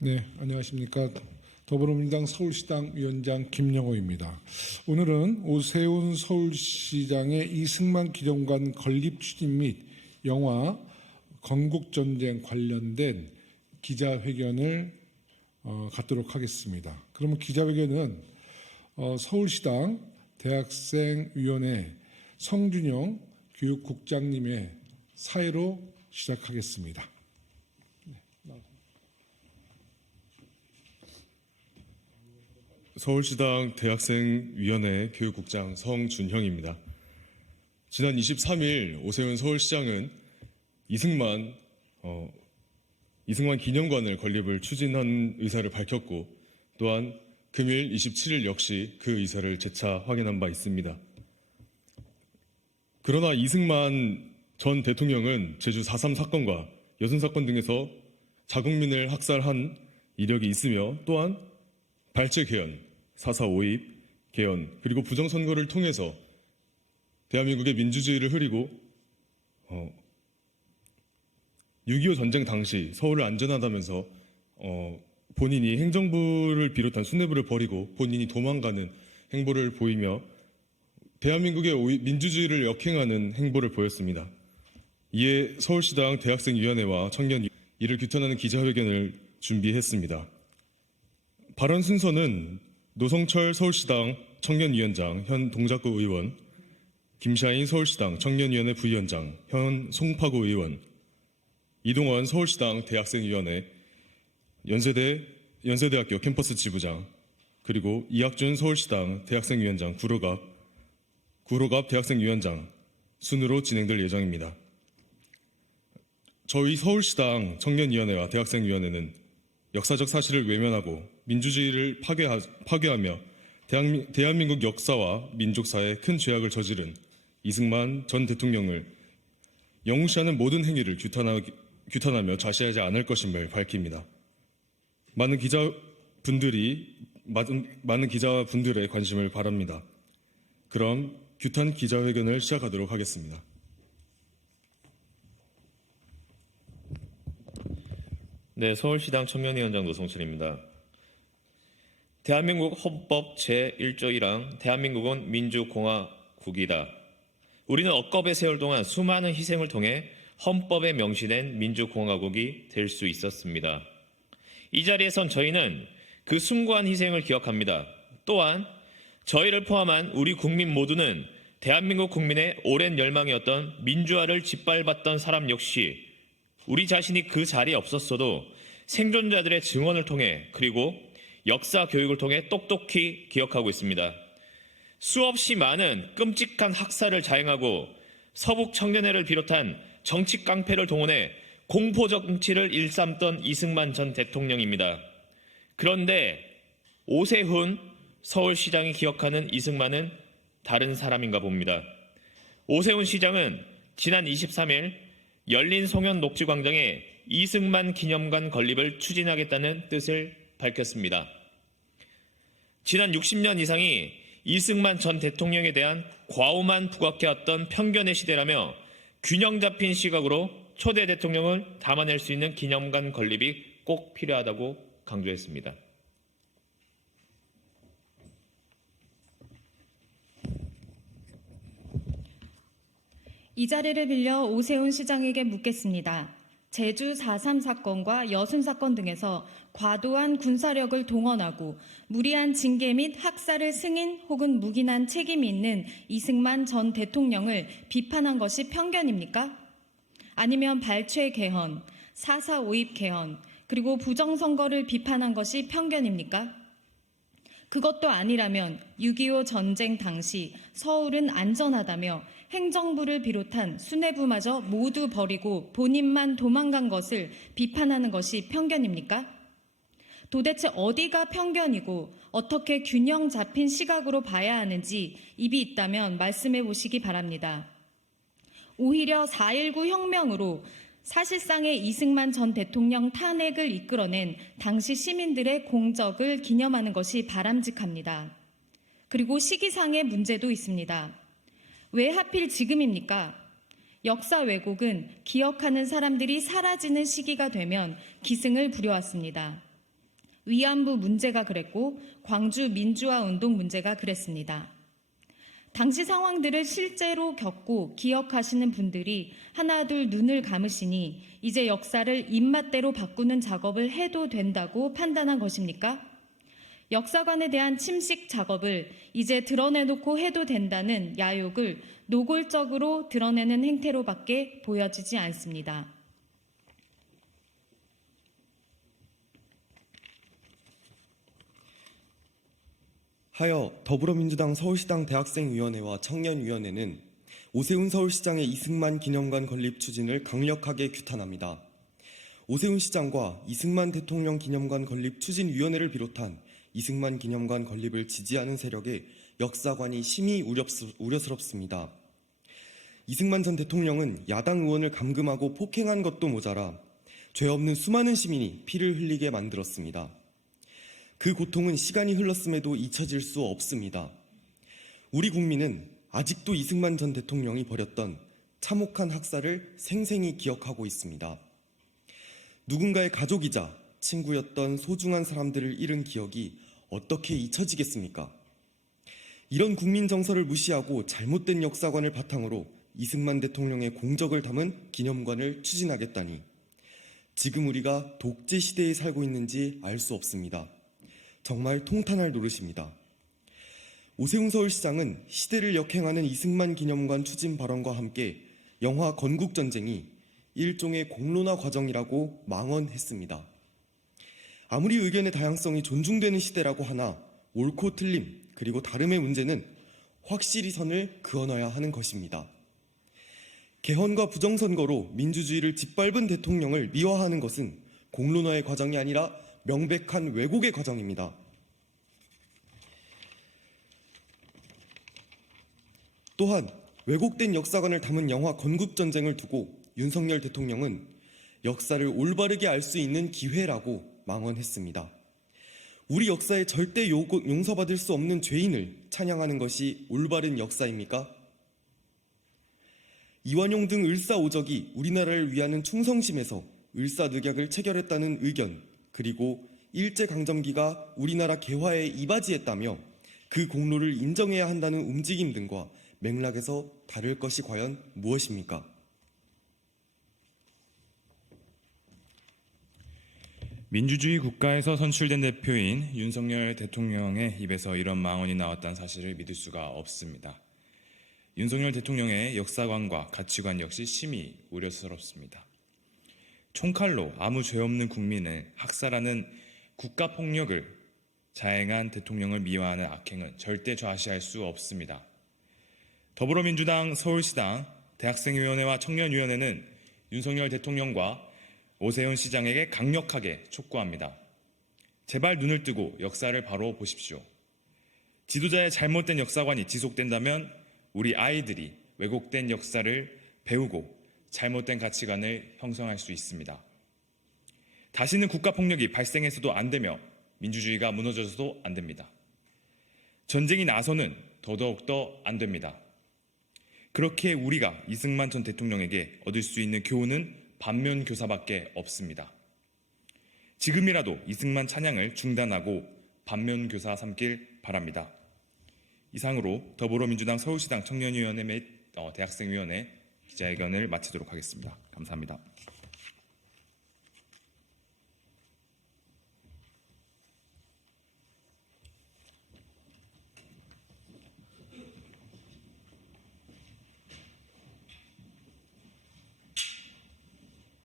네, 안녕하십니까. 더불어민주당 서울시당 위원장 김영호입니다. 오늘은 오세훈 서울시장의 이승만 기념관 건립 추진 및 영화 건국전쟁 관련된 기자회견을 갖도록 하겠습니다. 그러면 기자회견은 서울시당 대학생위원회 성준영 교육국장님의 사회로 시작하겠습니다. 서울시당 대학생위원회 교육국장 성준형입니다. 지난 23일 오세훈 서울시장은 이승만 기념관을 건립을 추진한 의사를 밝혔고, 또한 금일 27일 역시 그 의사를 재차 확인한 바 있습니다. 그러나 이승만 전 대통령은 제주 4.3 사건과 여순 사건 등에서 자국민을 학살한 이력이 있으며, 또한 발제 개헌, 4.4 5.2 개헌, 그리고 부정선거를 통해서 대한민국의 민주주의를 흐리고 6.25 전쟁 당시 서울을 안전하다면서 본인이 행정부를 비롯한 수뇌부를 버리고 본인이 도망가는 행보를 보이며 대한민국의 민주주의를 역행하는 행보를 보였습니다. 이에 서울시당 대학생위원회와 청년 이를 규탄하는 기자회견을 준비했습니다. 발언 순서는 노성철 서울시당 청년위원장 현 동작구 의원, 김샤인 서울시당 청년위원회 부위원장 현 송파구 의원, 이동원 서울시당 대학생위원회 연세대학교 캠퍼스 지부장, 그리고 이학준 서울시당 대학생위원장 구로갑 대학생위원장 순으로 진행될 예정입니다. 저희 서울시당 청년위원회와 대학생위원회는 역사적 사실을 외면하고 민주주의를 파괴하며 대한민국 역사와 민족사에 큰 죄악을 저지른 이승만 전 대통령을 영웅시하는 모든 행위를 규탄하며 좌시하지 않을 것임을 밝힙니다. 많은 기자분들의 관심을 바랍니다. 그럼 규탄 기자회견을 시작하도록 하겠습니다. 네, 서울시당 청년위원장 노성철입니다. 대한민국 헌법 제1조 1항 대한민국은 민주공화국이다. 우리는 억겁의 세월 동안 수많은 희생을 통해 헌법에 명시된 민주공화국이 될 수 있었습니다. 이 자리에선 저희는 그 숭고한 희생을 기억합니다. 또한 저희를 포함한 우리 국민 모두는 대한민국 국민의 오랜 열망이었던 민주화를 짓밟았던 사람 역시 우리 자신이 그 자리에 없었어도 생존자들의 증언을 통해, 그리고 역사 교육을 통해 똑똑히 기억하고 있습니다. 수없이 많은 끔찍한 학살을 자행하고 서북 청년회를 비롯한 정치 깡패를 동원해 공포 정치를 일삼던 이승만 전 대통령입니다. 그런데 오세훈 서울시장이 기억하는 이승만은 다른 사람인가 봅니다. 오세훈 시장은 지난 23일 열린 송현 녹지광장에 이승만 기념관 건립을 추진하겠다는 뜻을 밝혔습니다. 지난 60년 이상이 이승만 전 대통령에 대한 과오만 부각해왔던 편견의 시대라며 균형 잡힌 시각으로 초대 대통령을 담아낼 수 있는 기념관 건립이 꼭 필요하다고 강조했습니다. 이 자리를 빌려 오세훈 시장에게 묻겠습니다. 제주 4.3 사건과 여순 사건 등에서 과도한 군사력을 동원하고 무리한 징계 및 학살을 승인 혹은 묵인한 책임이 있는 이승만 전 대통령을 비판한 것이 편견입니까? 아니면 발췌 개헌, 4.4 5.2 개헌, 그리고 부정선거를 비판한 것이 편견입니까? 그것도 아니라면 6.25 전쟁 당시 서울은 안전하다며 행정부를 비롯한 수뇌부마저 모두 버리고 본인만 도망간 것을 비판하는 것이 편견입니까? 도대체 어디가 편견이고 어떻게 균형 잡힌 시각으로 봐야 하는지 입이 있다면 말씀해 보시기 바랍니다. 오히려 4.19 혁명으로 사실상의 이승만 전 대통령 탄핵을 이끌어낸 당시 시민들의 공적을 기념하는 것이 바람직합니다. 그리고 시기상의 문제도 있습니다. 왜 하필 지금입니까? 역사 왜곡은 기억하는 사람들이 사라지는 시기가 되면 기승을 부려왔습니다. 위안부 문제가 그랬고 광주 민주화 운동 문제가 그랬습니다. 당시 상황들을 실제로 겪고 기억하시는 분들이 하나둘 눈을 감으시니 이제 역사를 입맛대로 바꾸는 작업을 해도 된다고 판단한 것입니까? 역사관에 대한 침식 작업을 이제 드러내놓고 해도 된다는 야욕을 노골적으로 드러내는 행태로밖에 보여지지 않습니다. 하여 더불어민주당 서울시당 대학생위원회와 청년위원회는 오세훈 서울시장의 이승만 기념관 건립 추진을 강력하게 규탄합니다. 오세훈 시장과 이승만 대통령 기념관 건립 추진위원회를 비롯한 이승만 기념관 건립을 지지하는 세력의 역사관이 심히 우려스럽습니다. 이승만 전 대통령은 야당 의원을 감금하고 폭행한 것도 모자라 죄 없는 수많은 시민이 피를 흘리게 만들었습니다. 그 고통은 시간이 흘렀음에도 잊혀질 수 없습니다. 우리 국민은 아직도 이승만 전 대통령이 벌였던 참혹한 학살을 생생히 기억하고 있습니다. 누군가의 가족이자 친구였던 소중한 사람들을 잃은 기억이 어떻게 잊혀지겠습니까? 이런 국민 정서를 무시하고 잘못된 역사관을 바탕으로 이승만 대통령의 공적을 담은 기념관을 추진하겠다니 지금 우리가 독재 시대에 살고 있는지 알 수 없습니다. 정말 통탄할 노릇입니다. 오세훈 서울시장은 시대를 역행하는 이승만 기념관 추진 발언과 함께 영화 건국전쟁이 일종의 공론화 과정이라고 망언했습니다. 아무리 의견의 다양성이 존중되는 시대라고 하나 옳고 틀림 그리고 다름의 문제는 확실히 선을 그어놔야 하는 것입니다. 개헌과 부정선거로 민주주의를 짓밟은 대통령을 미화하는 것은 공론화의 과정이 아니라 명백한 왜곡의 과정입니다. 또한 왜곡된 역사관을 담은 영화 건국전쟁을 두고 윤석열 대통령은 역사를 올바르게 알 수 있는 기회라고 망언했습니다. 우리 역사에 절대 용서받을 수 없는 죄인을 찬양하는 것이 올바른 역사입니까? 이완용 등 을사오적이 우리나라를 위하는 충성심에서 을사늑약을 체결했다는 의견, 그리고 일제강점기가 우리나라 개화에 이바지했다며 그 공로를 인정해야 한다는 움직임 등과 맥락에서 다를 것이 과연 무엇입니까? 민주주의 국가에서 선출된 대표인 윤석열 대통령의 입에서 이런 망언이 나왔다는 사실을 믿을 수가 없습니다. 윤석열 대통령의 역사관과 가치관 역시 심히 우려스럽습니다. 총칼로 아무 죄 없는 국민을 학살하는 국가폭력을 자행한 대통령을 미화하는 악행은 절대 좌시할 수 없습니다. 더불어민주당 서울시당 대학생위원회와 청년위원회는 윤석열 대통령과 오세훈 시장에게 강력하게 촉구합니다. 제발 눈을 뜨고 역사를 바로 보십시오. 지도자의 잘못된 역사관이 지속된다면 우리 아이들이 왜곡된 역사를 배우고 잘못된 가치관을 형성할 수 있습니다. 다시는 국가폭력이 발생해서도 안 되며 민주주의가 무너져서도 안 됩니다. 전쟁이 나서는 더더욱더 안 됩니다. 그렇게 우리가 이승만 전 대통령에게 얻을 수 있는 교훈은 반면교사밖에 없습니다. 지금이라도 이승만 찬양을 중단하고 반면교사 삼길 바랍니다. 이상으로 더불어민주당 서울시당 청년위원회 및 대학생위원회 기자회견을 마치도록 하겠습니다. 감사합니다.